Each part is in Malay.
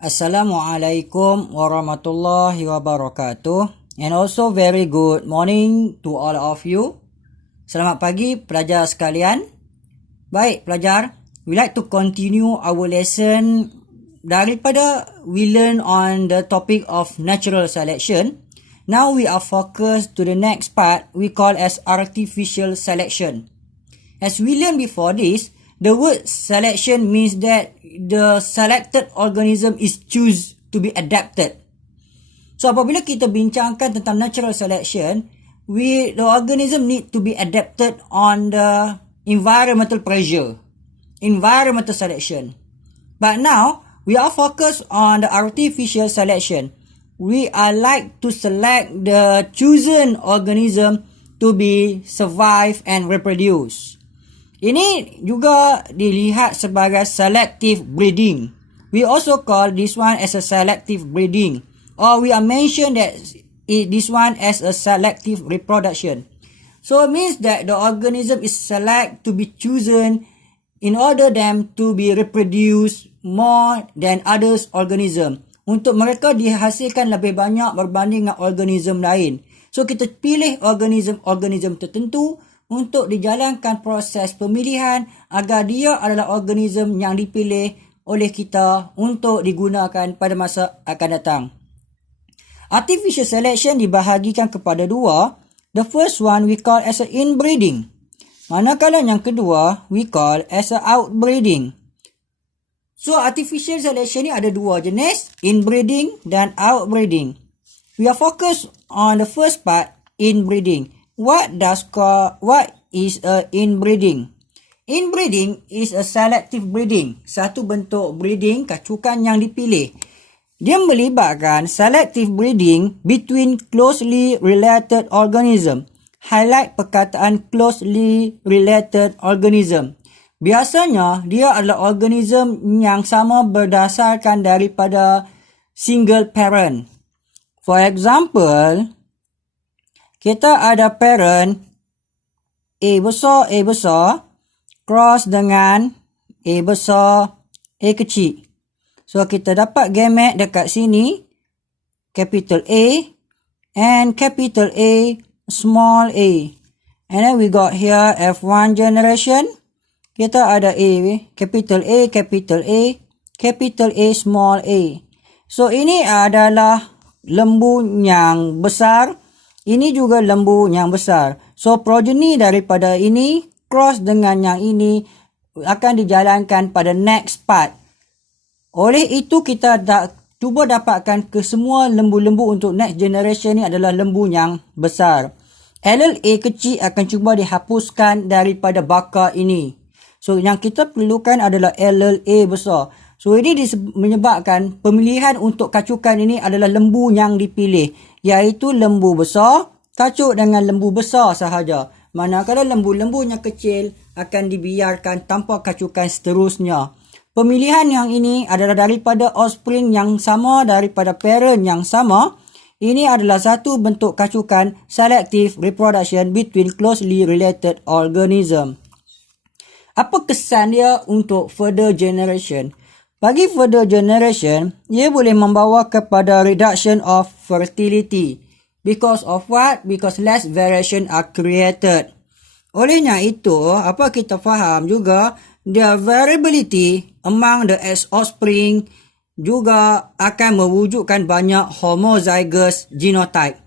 Assalamualaikum warahmatullahi wabarakatuh. And also very good morning to all of you. Selamat pagi pelajar sekalian. Baik pelajar, we like to continue our lesson daripada we learn on the topic of natural selection. Now we are focused to the next part we call as artificial selection. As we learned before this, the word selection means that the selected organism is choose to be adapted. So apabila kita bincangkan tentang natural selection, the organism need to be adapted on the environmental pressure, environmental selection. But now we are focused on the artificial selection. We are like to select the chosen organism to be survive and reproduce. Ini juga dilihat sebagai selective breeding. We also call this one as a selective breeding, or we are mentioned that this one as a selective reproduction. So it means that the organism is select to be chosen in order them to be reproduced more than others organism. Untuk mereka dihasilkan lebih banyak berbanding dengan organism lain. So kita pilih organism tertentu untuk dijalankan proses pemilihan agar dia adalah organism yang dipilih oleh kita untuk digunakan pada masa akan datang. Artificial selection dibahagikan kepada dua. The first one we call as a inbreeding. Manakala yang kedua we call as a outbreeding. So artificial selection ni ada dua jenis, inbreeding dan outbreeding. We are focused on the first part, inbreeding. What is a inbreeding? Inbreeding is a selective breeding. Satu bentuk breeding kacukan yang dipilih. Dia melibatkan selective breeding between closely related organism. Highlight perkataan closely related organism. Biasanya dia adalah organism yang sama berdasarkan daripada single parent. For example, kita ada parent A besar cross dengan A besar A kecil. So kita dapat gamete dekat sini capital A and capital A small a. And then we got here F1 generation. Kita ada capital A, capital A, capital A small a. So ini adalah lembu yang besar. Ini juga lembu yang besar. So progeny daripada ini cross dengan yang ini akan dijalankan pada next part. Oleh itu kita cuba dapatkan ke semua lembu-lembu untuk next generation ni adalah lembu yang besar. LLA kecil akan cuba dihapuskan daripada baka ini. So yang kita perlukan adalah LLA besar. So ini menyebabkan pemilihan untuk kacukan ini adalah lembu yang dipilih, iaitu lembu besar kacuk dengan lembu besar sahaja. Manakala lembu-lembu yang kecil akan dibiarkan tanpa kacukan seterusnya. Pemilihan yang ini adalah daripada offspring yang sama, daripada parent yang sama. Ini adalah satu bentuk kacukan selective reproduction between closely related organism. Apa kesan dia untuk further generation? Bagi further generation, ia boleh membawa kepada reduction of fertility. Because of what? Because less variation are created. Olehnya itu, apa kita faham juga, the variability among the offspring juga akan mewujudkan banyak homozygous genotype.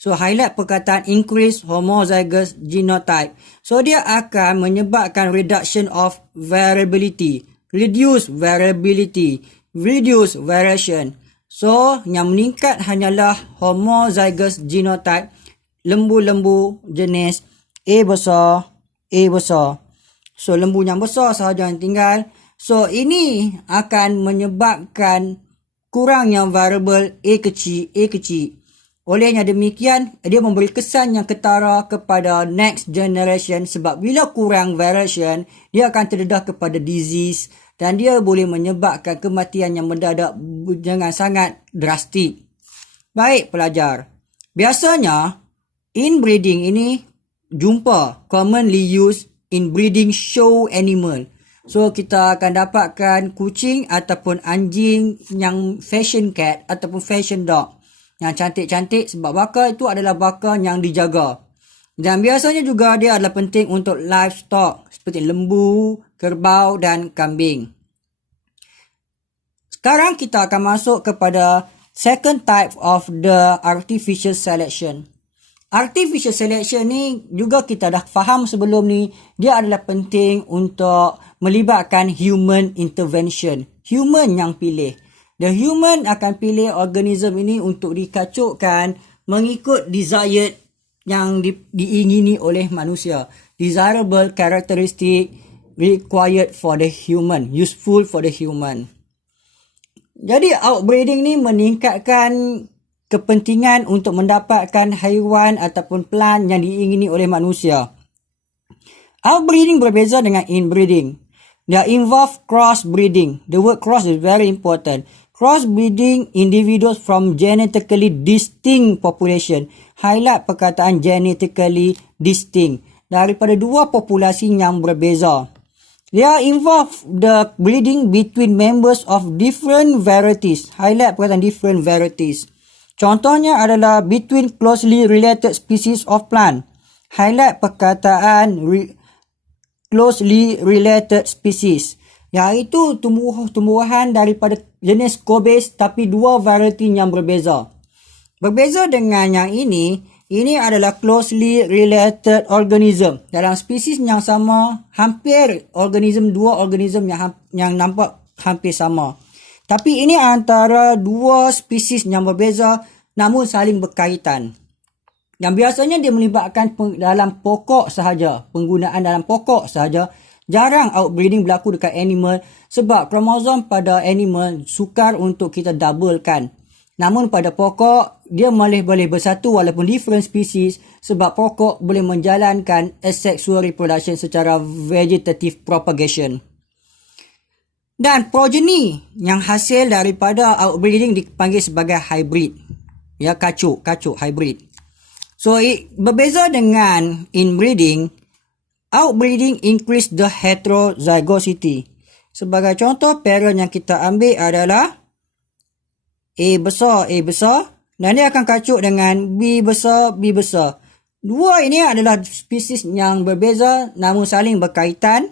So highlight perkataan increase homozygous genotype. So dia akan menyebabkan reduction of variability. Reduce variability, reduce variation. So, yang meningkat hanyalah homozygous genotype, lembu-lembu jenis A besar, A besar. So, lembu yang besar sahaja yang tinggal. So, ini akan menyebabkan kurang yang variable A kecil, A kecil. Olehnya demikian, dia memberi kesan yang ketara kepada next generation sebab bila kurang variation, dia akan terdedah kepada disease dan dia boleh menyebabkan kematian yang mendadak dengan sangat drastik. Baik pelajar, biasanya inbreeding ini jumpa commonly used in breeding show animal. So kita akan dapatkan kucing ataupun anjing yang fashion cat ataupun fashion dog yang cantik-cantik, sebab baka itu adalah baka yang dijaga. Dan biasanya juga dia adalah penting untuk livestock seperti lembu, kerbau dan kambing. Sekarang kita akan masuk kepada second type of the artificial selection. Artificial selection ni juga kita dah faham sebelum ni, dia adalah penting untuk melibatkan human intervention. Human yang pilih. The human akan pilih organism ini untuk dikacukkan mengikut desired yang diingini oleh manusia. Desirable characteristic required for the human, useful for the human. Jadi outbreeding ni meningkatkan kepentingan untuk mendapatkan haiwan ataupun plant yang diingini oleh manusia. Outbreeding berbeza dengan inbreeding. Dia involve crossbreeding. The word cross is very important. Crossbreeding individuals from genetically distinct population. Highlight perkataan genetically distinct. Daripada dua populasi yang berbeza. Dia involve the breeding between members of different varieties. Highlight perkataan different varieties. Contohnya adalah between closely related species of plant. Highlight perkataan closely related species. Iaitu tumbuhan daripada jenis kobis tapi dua variety yang berbeza. Berbeza dengan yang ini adalah closely related organism. Dalam spesies yang sama, hampir dua organism yang nampak hampir sama. Tapi ini antara dua spesies yang berbeza namun saling berkaitan. Yang biasanya dia melibatkan dalam pokok sahaja, penggunaan dalam pokok sahaja. Jarang outbreeding berlaku dekat animal sebab kromosom pada animal sukar untuk kita doublekan. Namun pada pokok, dia boleh bersatu walaupun different species sebab pokok boleh menjalankan asexual reproduction secara vegetative propagation. Dan progeny yang hasil daripada outbreeding dipanggil sebagai hybrid. Ya, kacuk hybrid. So, berbeza dengan inbreeding, outbreeding increase the heterozygosity. Sebagai contoh, parent yang kita ambil adalah A besar dan dia akan kacuk dengan B besar. Dua ini adalah spesies yang berbeza namun saling berkaitan.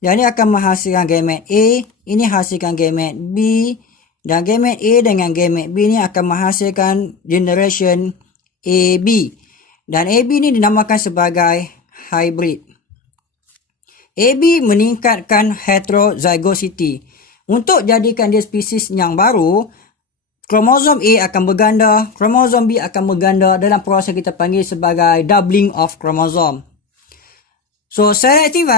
Dan ini akan menghasilkan gamet A, ini hasilkan gamet B, dan gamet A dengan gamet B ini akan menghasilkan generation AB. Dan AB ini dinamakan sebagai hybrid. AB meningkatkan heterozygosity. Untuk jadikan dia spesies yang baru, kromosom A akan berganda, kromosom B akan berganda dalam proses kita panggil sebagai doubling of chromosome. So, selective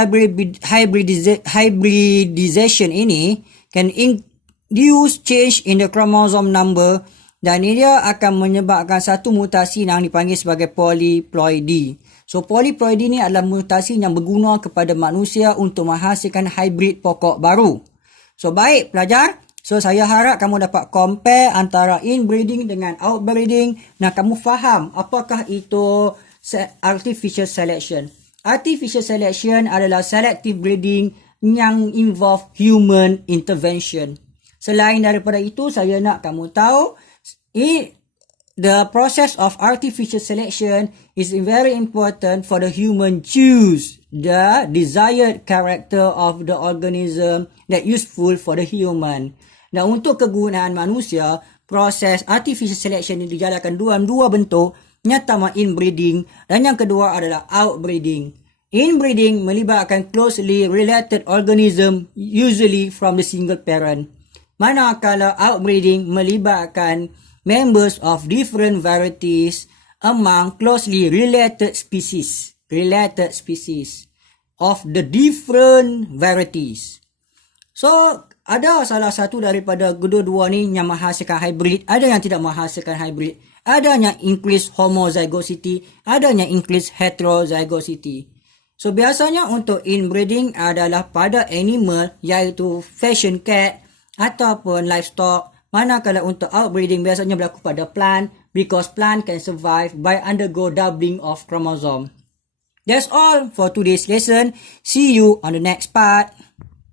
hybridization ini can induce change in the chromosome number dan ia akan menyebabkan satu mutasi yang dipanggil sebagai polyploidy. So, polyploidy ini adalah mutasi yang berguna kepada manusia untuk menghasilkan hybrid pokok baru. So, baik pelajar. So, saya harap kamu dapat compare antara inbreeding dengan outbreeding dan kamu faham apakah itu artificial selection. Artificial selection adalah selective breeding yang involve human intervention. Selain daripada itu, saya nak kamu tahu the process of artificial selection is very important for the human choose the desired character of the organism that useful for the human. Dan untuk kegunaan manusia, proses artificial selection ini dijalankan dua bentuk, yang pertama inbreeding dan yang kedua adalah outbreeding. Inbreeding melibatkan closely related organism usually from the single parent. Manakala outbreeding melibatkan members of different varieties among closely related species of the different varieties. So, ada salah satu daripada kedua-dua ni yang menghasilkan hybrid, ada yang tidak menghasilkan hybrid. Ada yang increase homozygosity, ada yang increase heterozygosity. So, biasanya untuk inbreeding adalah pada animal iaitu fashion cat ataupun livestock. Manakala untuk outbreeding biasanya berlaku pada plant because plant can survive by undergo doubling of chromosome. That's all for today's lesson. See you on the next part.